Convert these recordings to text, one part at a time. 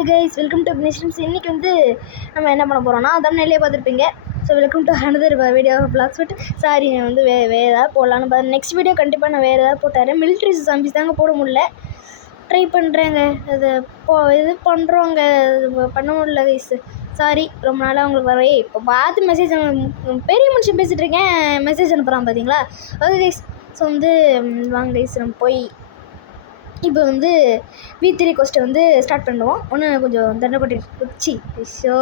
Hi guys, welcome to விக்னேஷன்ஸ். இன்றைக்கி வந்து நம்ம என்ன பண்ண போகிறோம்னா தமிழ்நிலையே பார்த்துருப்பீங்க. So welcome to another video blogs. But sorry, நான் வந்து வேறு ஏதாவது போடலான்னு பார்த்தேன். நெக்ஸ்ட் வீடியோ கண்டிப்பாக நான் வேறு ஏதாவது போட்டார். மிலிட்ரி சாம்பிஸ் தாங்க போட முடியல, ட்ரை பண்ணுறேங்க. அது இது பண்ணுறோங்க, பண்ண முடியல கைஸ். சாரி, ரொம்ப நாளாக உங்களுக்கு வரவே. இப்போ பார்த்து மெசேஜ் பெரிய மனுஷன் பேசிகிட்டு இருக்கேன், மெசேஜ் அனுப்புகிறான் பார்த்தீங்களா? ஓகே கைஸ், ஸோ வந்து வாங்க கைஸ், நம்ம போய் இப்போ வந்து V3 கொஸ்ட்டை வந்து ஸ்டார்ட் பண்ணுவோம். ஒன்று கொஞ்சம் தண்டப்பட்டு வச்சு ஷோ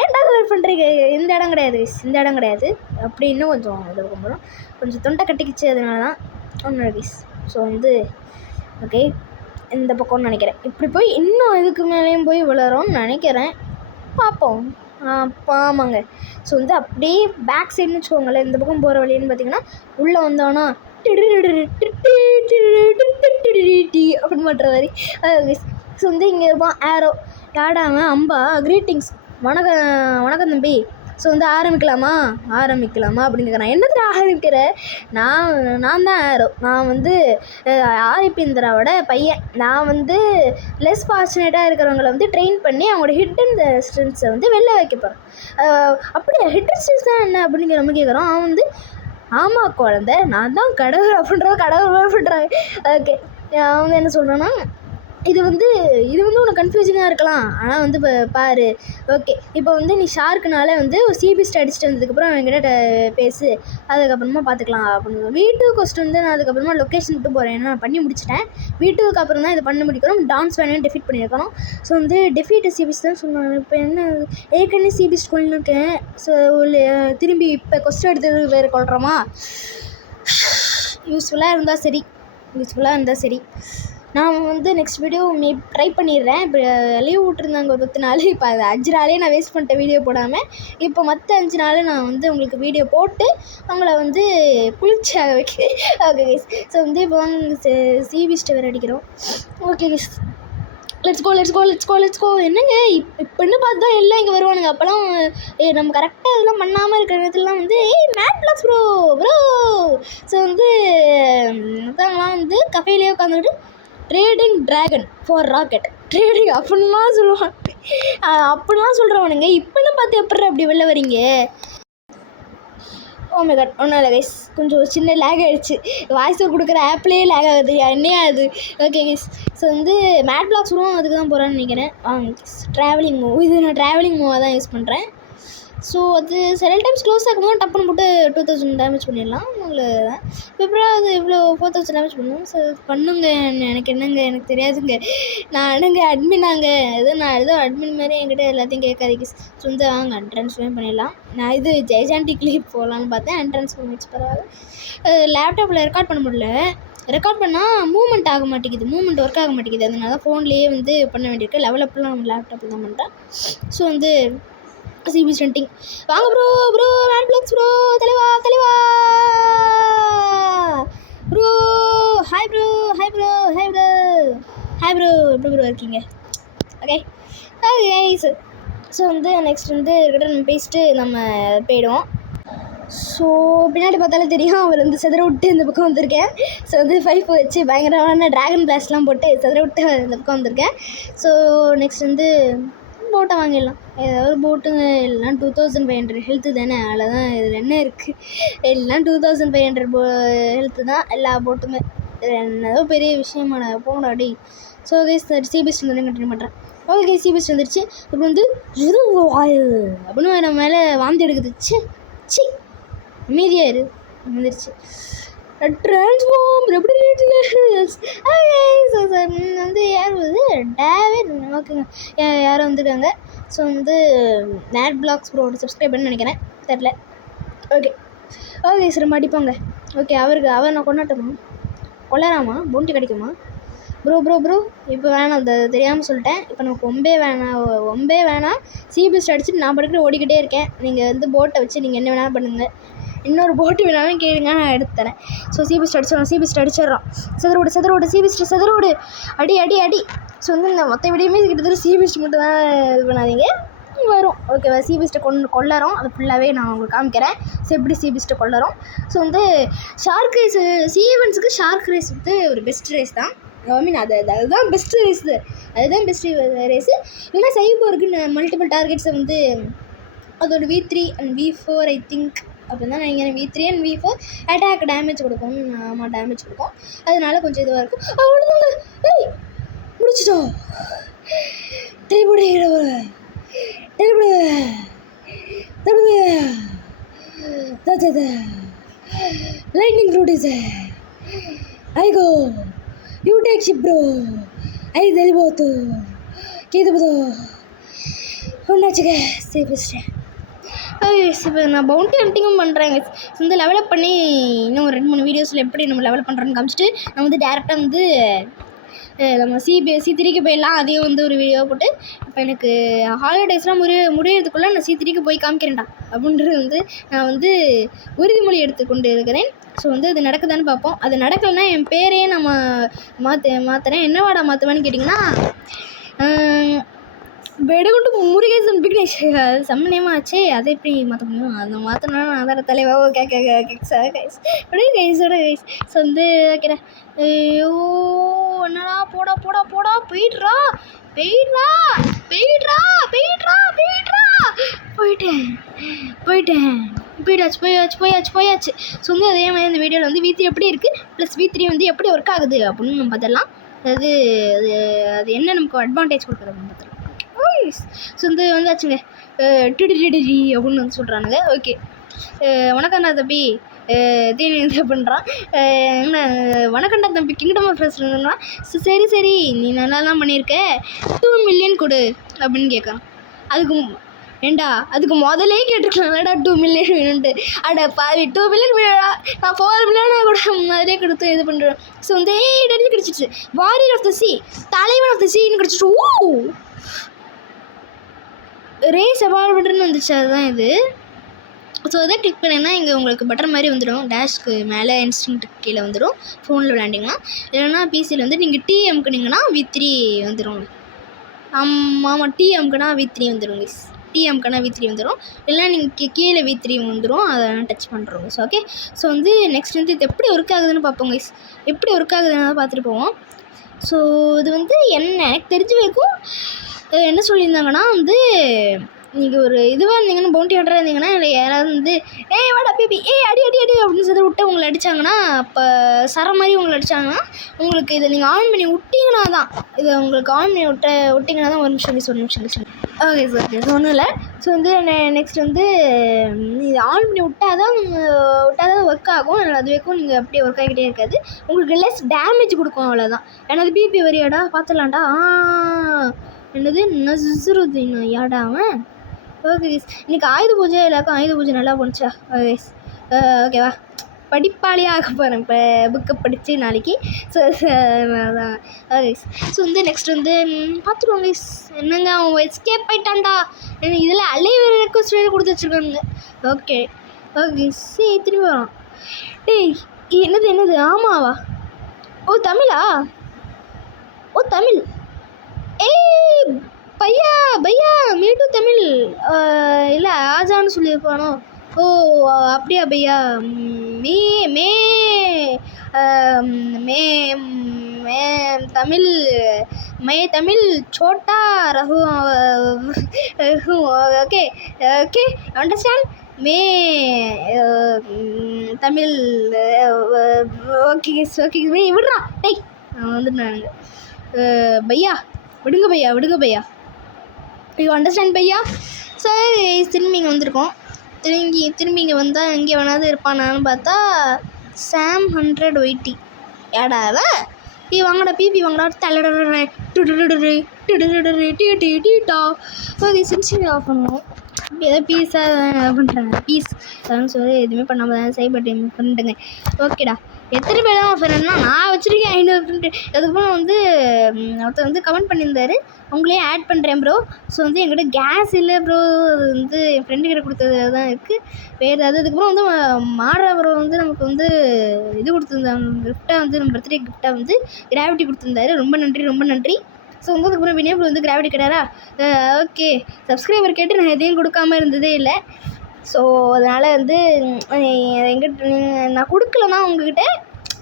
ஏன்டா கவர் பண்ணுறீங்க? இந்த இடம் கிடையாது கைஸ், இந்த இடம் கிடையாது. அப்படி இன்னும் கொஞ்சம் இது போகிறோம், கொஞ்சம் தொண்டை கட்டிக்கிச்சு, அதனால தான் ஒன்று கைஸ். ஸோ வந்து ஓகே, இந்த பக்கம்னு நினைக்கிறேன். இப்படி போய் இன்னும் இதுக்கு மேலேயும் போய் விளையாடுறோம்னு நினைக்கிறேன், பார்ப்போம். ஆமாங்க. ஸோ வந்து அப்படியே பேக் சைடுன்னு வச்சுக்கோங்களேன். இந்த பக்கம் போகிற வழின்னு பார்த்தீங்கன்னா உள்ளே வந்தோன்னா அப்படின்னு பண்ணுற மாதிரி. ஸோ வந்து இங்கே இருப்பான் ஆரோ, யாடாமல் அம்பா கிரீட்டிங்ஸ், வணக்கம் தம்பி. ஸோ வந்து ஆரம்பிக்கலாமா அப்படின்னு கேட்குறேன். என்னது ஆரம்பிக்கிற? நான் தான் ஆரோ. நான் வந்து ஆரிப்பிந்திராவோட பையன். நான் வந்து லெஸ் ஃபார்ச்சுனேட்டாக இருக்கிறவங்கள வந்து ட்ரெயின் பண்ணி அவங்களோட ஹிட்டன் ஸ்ட்ரென்த்ஸை வந்து வெளில வைக்க போகிறேன். அப்படியே ஹிட்டன் ஸ்ட்ரென்த்ஸ் தான் என்ன அப்படிங்கிற நம்ம கேட்குறோம். அவன் வந்து ஆமாம் குழந்தை, நான் தான் கடவுள் கடவுள் பண்ணுறாங்க. ஓகே, அவங்க என்ன சொல்கிறேன்னா, இது வந்து உனக்கு கன்ஃபியூசிங்காக இருக்கலாம், ஆனால் வந்து இப்போ பாரு. ஓகே, இப்போ வந்து நீ ஷார்க்குனால வந்து ஒரு சிபிஸ்ட் அடிச்சுட்டு வந்ததுக்கப்புறம் அவங்ககிட்ட பேசு, அதுக்கப்புறமா பார்த்துக்கலாம் அப்படின்னு. V2 கொஸ்டின் வந்து நான் அதுக்கப்புறமா லொக்கேஷன் விட்டு போகிறேன், ஏன்னா நான் பண்ணி முடிச்சிட்டேன். V2க்கு அப்புறம் தான் இதை பண்ண முடிக்கணும். டான்ஸ் வேணும் டெஃபீட் பண்ணியிருக்கணும். ஸோ வந்து டெஃபீட் சிபிஸ்ட் தான் சொன்னாங்க. இப்போ என்ன ஏற்கனவே சிபிஸ்ட் கொள்ளிருக்கேன். ஸோ திரும்பி இப்போ கொஸ்டின் எடுத்து வேறு கொள்கிறோமா? யூஸ்ஃபுல்லாக இருந்தால் சரி. நான் வந்து நெக்ஸ்ட் வீடியோ ட்ரை பண்ணிடுறேன். இப்போ லீவ் விட்டுருந்தாங்க ஒரு 10 நாள். இப்போ அது 5 நாளே நான் வேஸ்ட் பண்ணிட்டேன் வீடியோ போடாமல். இப்போ மற்ற 5 நாள் நான் வந்து உங்களுக்கு வீடியோ போட்டு அவங்கள வந்து குளிர்ச்சியாக வைக்கிறேன். ஓகே கைஸ், ஸோ வந்து இப்போ வாங்க சிபிஸ்ட்டை வேறு அடிக்கிறோம். Okay guys, let's go. என்னங்க இப்போன்னு பார்த்தா எல்லாம் இங்கே வருவானுங்க. அப்போலாம் நம்ம கரெக்டாக இதெல்லாம் பண்ணாமல் இருக்கிற இடத்துலலாம் வந்து மேட் பிளாக்ஸ் ப்ரோ. ஸோ வந்து மற்றவங்களாம் வந்து கஃபேலேயே உட்காந்துக்கிட்டு trading dragon for rocket trading அப்படின்லாம் சொல்லுவாங்க. அப்படிலாம் சொல்கிறவனுங்க இப்போன்னு பார்த்து எப்படி அப்படி வெளில வரீங்க? ஓ மை காட், ஒன்றும் இல்லை கைஸ், கொஞ்சம் சின்ன லேக் ஆகிடுச்சு. வாய்ஸ் கொடுக்குற ஆப்லேயே லேக் ஆகுது, என்னையா அது? ஓகே கைஸ், ஸோ வந்து மேட் பிளாக்ஸ் வரும், அதுக்கு தான் போகிறான்னு நினைக்கிறேன். ட்ராவலிங் மூவ், இது நான் ட்ராவலிங் மூவாக தான் யூஸ் பண்ணுறேன். ஸோ அது சில டைம்ஸ் க்ளோஸ் ஆகும்போது டப்புன்னு போட்டு 2000 டேமேஜ் பண்ணிடலாம். உங்களை தான் இப்போ அது இவ்வளோ 4000 டேமேஜ் பண்ணுவோம். ஸோ பண்ணுங்க, எனக்கு தெரியாதுங்க. நான் என்னங்க அட்மினாங்க, நான் ஏதோ அட்மின் மாதிரி என்கிட்ட எல்லாத்தையும் கேட்காதீங்க. ஸோ வந்து வாங்க ட்ரான்ஸ்ஃபர் பண்ணிடலாம். நான் இது ஜெய்சாண்டி கிளிப் போகலான்னு பார்த்தேன், ட்ரான்ஸ்ஃபர் பண்ணிச்சு பரவாயில்ல. லேப்டாப்பில் ரெக்கார்ட் பண்ண முடியல. ரெக்கார்ட் பண்ணால் மூவ்மெண்ட் ஒர்க் ஆக மாட்டேங்குது. அதனால தான் ஃபோன்லேயே வந்து பண்ண வேண்டியிருக்கு. லெவல் அப்லாம் நம்ம லேப்டாப்பில் தான் பண்ணுறேன். ஸோ வந்து சிபி ஸ்டண்டிங் வாங்க ப்ரோ மேட் பிளாக்ஸ் ப்ரோ, தலைவா ப்ரோ. ஹாய் ப்ரோ எப்படி ப்ரோ இருக்கீங்க? ஓகே கைஸ், ஸோ வந்து நெக்ஸ்ட் வந்து கிட்ட நம்ம பேசிட்டு நம்ம போயிடுவோம். ஸோ பின்னாடி பார்த்தாலே தெரியும், அவர் வந்து செதற விட்டு இந்த பக்கம் வந்திருக்கேன். ஸோ வந்து 5 வச்சு பயங்கரமான ட்ராகன் பிளாஸ்ட்லாம் போட்டு செதற விட்டு இந்த பக்கம் வந்திருக்கேன். ஸோ நெக்ஸ்ட் வந்து போட்டை வாங்கிடலாம். ஏதாவது ஒரு போட்டுங்க, எல்லாம் 2500 ஹெல்த்து தானே, அதில் தான் இதில் என்ன இருக்குது? எல்லாம் 2500 ஹெல்த்து தான் எல்லா போட்டுமே. என்னதோ பெரிய விஷயமான போகணும் அடி. ஸோ கைஸ், சிபிஎஸ்ட் வந்து கண்டினியூ பண்ணுறேன். ஓகே, சிபிஎஸ்ட் வந்துடுச்சு. இப்போ வந்து அப்படின்னு நம்ம மேலே வாந்தி எடுக்குது. சி மீதியாரு வந்துடுச்சு. ட்ரான்ஸ்ஃபார்ம் எப்படி வந்து யார் வந்து டேவிட். ஓகேங்க, யாரும் வந்துருக்காங்க. ஸோ வந்து மேட் பிளாக்ஸ் ப்ரோட சப்ஸ்கிரைப் பண்ணி நினைக்கிறேன், தெரில. ஓகே சரி அடிப்பாங்க. ஓகே, அவர் நான் கொள்ளலாமா? பவுண்டி கிடைக்குமா? ப்ரோ இப்போ வேணாம், அந்த தெரியாமல் சொல்லிட்டேன். இப்போ நமக்கு ஒம்பே வேணாம். சிபிஎஸ்ட் அடிச்சுட்டு நான் படுக்கிற ஓடிக்கிட்டே இருக்கேன். நீங்கள் வந்து போட்டை வச்சு நீங்கள் என்ன வேணாலும் பண்ணுங்கள். இன்னொரு போட்டு வேணாலும் கேளுங்க, நான் எடுத்து தரேன். ஸோ சிபிஎஸ்ட் அடிச்சிடறோம். செதறோடு சிபிஎஸ்ட் செதறோடு அடி. ஸோ வந்து இந்த மொத்த விடையுமே கிட்டத்தட்ட சிபிஎஸ்ட் மட்டும் தான் இது பண்ணாதீங்க, வரும். ஓகேவா? சிபிஎஸ்ட்டை கொள்ளறோம், அது ஃபுல்லாகவே நான் உங்களுக்கு காமிக்கிறேன். ஸோ எப்படி சிபிஎஸ்ட்டை கொள்ளறோம். ஸோ வந்து ஷார்க் ரேஸ், சீவன்ஸுக்கு ஷார்க் ரேஸ் வந்து ஒரு பெஸ்ட் ரேஸ் தான். ஐ மீன் அதுதான் பெஸ்ட்டு ரேஸு, அதுதான் பெஸ்ட்டு ரேஸு. இல்லைனா சைபோர்க்கு மல்டிபிள் டார்கெட்ஸை வந்து அதோட V3 and V4 I think அப்படி தான் நினைக்கிறேன். V3 and V4 attack damage கொடுக்கும். ஆமாம், டேமேஜ் கொடுக்கும். அதனால கொஞ்சம் இதுவாக இருக்கும். அவ்வளோதாங்க. ஏய் முடிச்சிட்டோம். lightning route is I go, you take ship bro, I தெளிவோத்து கேதுபதோ ஒன்றாச்சுக்க சேஃபஸ்ட்டு. இப்போ நான் பவுண்டி ஹண்டிங்கும் பண்ணுறேங்க. வந்து லெவலப் பண்ணி இன்னும் ஒரு 2-3 வீடியோஸில் எப்படி நம்ம லெவலப் பண்ணுறோன்னு காமிச்சிட்டு நான் வந்து டேரெக்டாக வந்து நம்ம C3க்கு போயிடலாம். அதையும் வந்து ஒரு வீடியோ போட்டு இப்போ எனக்கு ஹாலிடேஸ்லாம் முடியறதுக்குள்ளே நான் C3க்கு போய் காமிக்கிறேன்டா அப்படின்றது வந்து நான் வந்து உறுதிமொழி எடுத்துக்கொண்டு இருக்கிறேன். ஸோ வந்து அது நடக்குதான்னு பார்ப்போம். அது நடக்கலைன்னா என் பேரையே நம்ம மாற்றுறேன். என்னவாடா மாற்றுவேன்னு கேட்டிங்கன்னா வெடுகுண்டு முருகேசன் விக்னேஷ் செம்ம அதை எப்படி மாற்ற முடியும்? அதை மாற்றினா ஆதார தலைவா அப்படியே கைஸோட கைஸ். ஸோ வந்து கேட்டேன், ஐயோ என்னடா போடா போயிடுறா போயாச்சு. ஸோ வந்து அதே மாதிரி இந்த வீடியோவில் வந்து V3 எப்படி இருக்குது ப்ளஸ் V3 வந்து எப்படி ஒர்க் ஆகுது அப்படின்னு நம்ம பார்த்துடலாம். அதாவது அது என்ன நமக்கு அட்வான்டேஜ் கொடுக்குது அப்படின்னு பார்த்துடலாம். ஸோ வந்து வந்தாச்சுங்க டிடி அப்படின்னு வந்து சொல்கிறானுங்க. ஓகே, வணக்கம்டா தம்பி தீனி இது பண்ணுறான். என்ன வணக்கம்டா தம்பி கிங்டம் ஆஃப் ரெஸ்ட்னா சரி நீ நல்லா தான் பண்ணியிருக்க, 2 மில்லியன் கொடு அப்படின்னு கேட்குறான். அதுக்கு முதலே கேட்டுருக்கலாம்டா 2 மில்லியன் வேணுன்ட்டு. பாவி 2 மில்லியன் வேணுடா, நான் 4 மில்லியனாக கூட முதலே கொடுத்து இது பண்ணுறேன். ஸோ வந்து டெல்லி கிடச்சிச்சு. வாரியர் ஆஃப் த சி, தலைவன் ஆஃப் த சீன்னு கிடச்சிச்சு. ரேஸ் எவால்வ்டுன்னு வந்துச்சு, அதுதான் இது. ஸோ அதை கிளிக் பண்ணிங்கன்னா இங்கே உங்களுக்கு பட்டன் மாதிரி வந்துடும். டேஷ்க்கு மேலே இன்ஸ்டிங்க்ட்டுக்கு கீழே வந்துடும் ஃபோனில் விளையாண்டிங்கன்னா. இல்லைன்னா பிசியில் வந்து நீங்கள் TM அமுக்குனீங்கன்னா V3 வந்துடும். ஆமாம், TM அமுக்குனா V3 வந்துடும் கைஸ். TM அமுக்குனா V3 வந்துடும். இல்லைனா நீங்கள் கீழே V3 வந்துடும். அதை டச் பண்ணுறோம் கைஸ். ஓகே, ஸோ வந்து நெக்ஸ்ட் வந்து இது எப்படி ஒர்க் ஆகுதுன்னு பார்ப்போம் கைஸ். எப்படி ஒர்க் ஆகுதுன்னு பார்த்துட்டு போவோம். ஸோ இது வந்து எனக்கு தெரிஞ்ச வரைக்கும் என்ன சொல்லியிருந்தாங்கன்னா வந்து நீங்கள் ஒரு இதுவாக இருந்தீங்கன்னா பவுண்டி ஹண்டராக இருந்தீங்கன்னா இல்லை யாராவது வந்து வாடா பிபி அடி அப்படின்னு சொல்லி விட்டு உங்களை அடித்தாங்கன்னா, அப்போ சர மாதிரி உங்களை அடித்தாங்கன்னா உங்களுக்கு இதை நீங்கள் ஆன் பண்ணி விட்டிங்கன்னா தான், இதை உங்களுக்கு ஆன் பண்ணி விட்டிங்கன்னா தான் ஒரு நிமிஷம் ஓகே சார். ஓகே, ஒன்றும் இல்லை. ஸோ வந்து நெக்ஸ்ட் வந்து இது ஆன் பண்ணி விட்டால் தான் ஒர்க் ஆகும். அது வரைக்கும் நீங்கள் அப்படியே ஒர்க் ஆகிக்கிட்டே இருக்காது. உங்களுக்கு லெஸ் டேமேஜ் கொடுக்கும், அவ்வளோதான். எனது பிபி வரியாடா பார்த்துலாம்டா. என்னது நசுருதீனா யாடா அவன்? ஓகே கைஸ், இன்றைக்கி ஆயுத பூஜை, எல்லாருக்கும் ஆயுத பூஜை நல்லா போணுச்சா? ஓகே கைஸ், ஓகேவா? படிப்பாளியாக ஆக போகிறேன் இப்போ புக்கை படித்து நாளைக்கு. ஸோ அதான் ஓகே கைஸ். ஸோ வந்து நெக்ஸ்ட் வந்து பார்த்துருவோம் கைஸ். என்னங்க அவன் எஸ்கேப் ஆகிட்டான்டா. இதில் அலைவர ரெக்வஸ்ட் கொடுத்து வச்சுருக்கானுங்க. ஓகே சரி, திரும்பி வரோம். என்னது ஆமாவா? தமிழா? தமிழ். பையா மீட்டு தமிழ் இல்லை ஆஜான்னு சொல்லியிருப்பானோ? அப்படியா பையா? தமிழ் சோட்டா Raghu. Okay understand Tamil. Okay விடுறா வந்துட்டானுங்க. பையா விடுங்க பையா. யூ அண்டர்ஸ்டாண்ட் பையா? சரி, திரும்பி இங்கே வந்திருக்கோம். திரும்பி இங்கே வந்தால் எங்கே வேணாவது இருப்பானான்னு பார்த்தா சாம் 100 ஏடாவ வாங்கடா பிபி வாங்கடா சென்சிங் ஆஃப் பண்ணுவோம். ஏதோ பீஸாக பண்ணுறாங்க. பீஸ் அதான் சொல்லி எதுவுமே பண்ணாமல் தான் சைபர் டைம் பண்ணிட்டுங்க. ஓகேடா, எத்தனை பேர் தான் ஃப்ரெண்ட்னா நான் வச்சுருக்கேன் 500 ஃப்ரெண்டு. அதுக்கப்புறம் வந்து ஒருத்தர் வந்து கமெண்ட் பண்ணியிருந்தாரு, அவங்களே ஆட் பண்ணுறேன் ப்ரோ. ஸோ வந்து என்கிட்ட கேஸ் இல்லை ப்ரோ, அது வந்து என் ஃப்ரெண்டுக்கிட்ட கொடுத்தது தான் இருக்குது. வேறு ஏதாவது அதுக்கப்புறம் வந்து மாடுறா ப்ரோ வந்து நமக்கு வந்து இது கொடுத்துருந்தாங்க கிஃப்டாக, வந்து நம்ம பர்த்டே கிஃப்டாக வந்து கிராவிட்டி கொடுத்துருந்தாரு. ரொம்ப நன்றி. ஸோ வந்து அதுக்கப்புறம் வினயபிள் வந்து கிராவிட்டி கிடையாதா? ஓகே, சப்ஸ்கிரைபர் கேட்டு நான் எதையும் கொடுக்காமல் இருந்ததே இல்லை. ஸோ அதனால் வந்து எங்கிட்ட நான் கொடுக்கலன்னா உங்ககிட்ட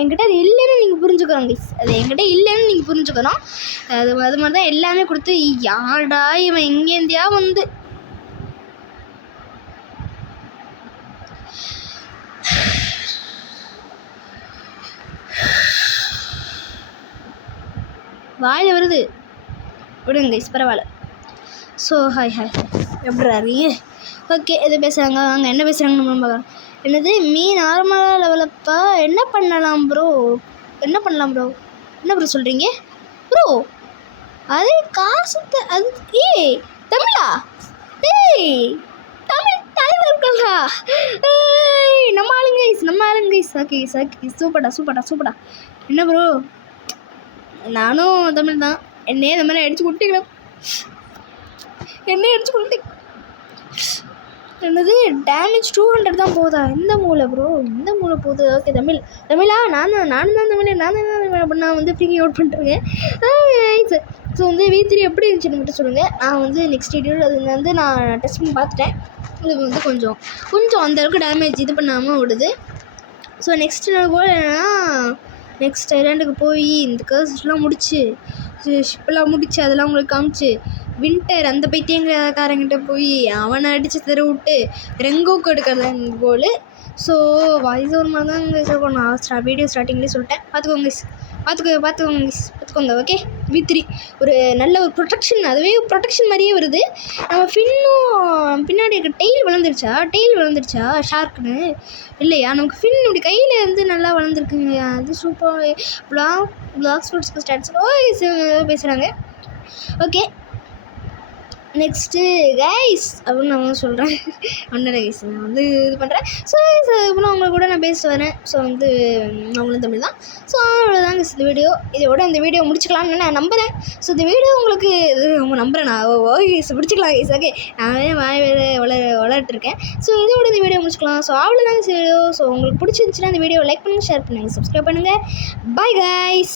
என்கிட்ட அது இல்லைன்னு நீங்கள் புரிஞ்சுக்கிறோம் கைஸ். அது என்கிட்ட இல்லைன்னு நீங்கள் புரிஞ்சுக்கிறோம். அது மாதிரி தான் எல்லாமே கொடுத்து யாடா இவன் எங்கேந்தியா வந்து வாயில் வருது. விடுங்க கைஸ், பரவாயில்ல. ஸோ ஹாய் எப்படி இருக்கீங்க? ஓகே, எது பேசுகிறாங்க வாங்க, என்ன பேசுகிறாங்க நம்ம பார்க்கலாம். என்னது நார்மலாக லெவலப்பா? என்ன பண்ணலாம் ப்ரோ? என்ன ப்ரோ சொல்கிறீங்க ப்ரோ? அது காசு அது தமிழா? தமிழ் தலைவர்களா? நம்ம ஆளுங்க ஓகே சூப்பர்டா. என்ன ப்ரோ, நானும் தமிழ் தான். என்னையே இந்த மாதிரி அடிச்சு கொடுத்தீங்களா? என்னது டேமேஜ் 200 தான் போதா? இந்த மூளை ப்ரோ, இந்த மூளை போகுது. ஓகே தமிழா? நானும் தான் தமிழ் அப்படின்னா வந்து ஃப்ரீக்கிங் அவுட் பண்ணிட்டுருக்கேன். ஸோ வந்து V3 எப்படி இருந்துச்சுன்னு மட்டும் சொல்லுங்கள். நான் வந்து நெக்ஸ்ட் வீடியோவில் அது வந்து நான் டெஸ்ட் பண்ணி பார்த்துட்டேன். இது வந்து கொஞ்சம் அந்தளவுக்கு டேமேஜ் இது பண்ணாமல் விடுது. ஸோ நெக்ஸ்ட் போல் என்னென்னா, நெக்ஸ்ட் ஐலாண்டுக்கு போய் இந்த கர்ஸ்லாம் முடிச்சு ஷிப்பெல்லாம் முடிச்சு அதெல்லாம் உங்களுக்கு காமிச்சு வின்டர் அந்த பைத்தியங்காரங்கிட்ட போய் அவனை அடித்து தெரு விட்டு ரெங்கோக்கு எடுக்கிறது எங்கள் கோல். ஸோ வாய்ஸ் ஒரு மாதிரி தான் இங்கே சொல்லணும். நான் வீடியோ ஸ்டார்டிங்லேயே சொல்லிட்டேன். பார்த்துக்கோங்க ஓகே. V3 ஒரு நல்ல ஒரு ப்ரொடெக்ஷன், அதுவே ப்ரொடெக்ஷன் மாதிரியே வருது. நம்ம ஃபின்னும் பின்னாடி இருக்க டெய்ல் வளர்ந்துருச்சா ஷார்க்குன்னு இல்லையா? நமக்கு ஃபின் இப்படி கையில் இருந்து நல்லா வளர்ந்துருக்குங்க. அது சூப்பர். பிளாக் ஸ்போர்ட்ஸ்க்கு ஸ்டார்ட்ஸ் பேசுகிறாங்க. ஓகே நெக்ஸ்ட்டு கைஸ் அப்படின்னு நான் வந்து சொல்கிறேன். ஒன்றரை கைஸ் நான் வந்து இது பண்ணுறேன். ஸோ அப்புறம் அவங்க கூட நான் பேச வரேன். ஸோ வந்து அவங்களும் தமிழ் தான். ஸோ அவ்வளோதாங்க இந்த வீடியோ. இதோட இந்த வீடியோ முடிச்சுக்கலாம்னு நான் நம்புகிறேன். ஸோ இந்த வீடியோ உங்களுக்கு அவங்க நம்புகிறேன் நான். கைஸ் முடிச்சுக்கலாம் கைஸ். ஓகே, நானே வாய் வேறு வளர்ட்டுருக்கேன். ஸோ இதோட இந்த வீடியோ முடிச்சுக்கலாம். ஸோ அவ்வளோதாங்க வீடியோ. ஸோ உங்களுக்கு பிடிச்சிருந்துச்சுன்னா இந்த வீடியோ லைக் பண்ணுங்கள், ஷேர் பண்ணுங்கள், சப்ஸ்கிரைப் பண்ணுங்கள். Bye guys.